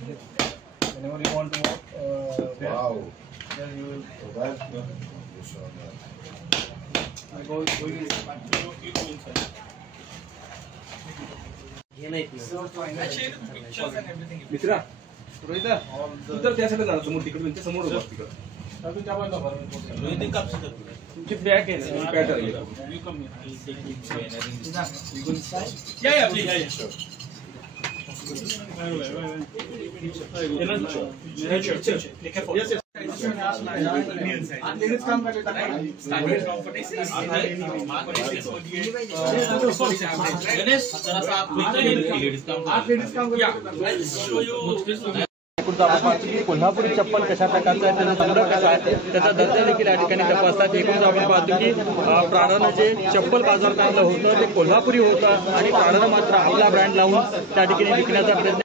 Whenever you want to walk, Wow. then you will. Going inside. You go inside. मित्रा रोहिता तू तर त्यासाठी जाणार समोर तिकडे त्यांच्या समोर बस तिकडे तुमची बॅग आहे ना pattern You come here. You go inside? Yeah, please. Yes, yes. Ladies come back. Kolhapuri चप्पल कशा प्रकारचा आहे, त्याचा संग्रह कसा आहे, त्याचा दर्जा देखील या ठिकाणी तपासतात. एकूणच आपण पाहतो की प्राणानं जे चप्पल बाजारात आणलं होतं ते कोल्हापुरी होतं आणि प्राणानं मात्र आपला ब्रँड लावून त्या ठिकाणी विकण्याचा प्रयत्न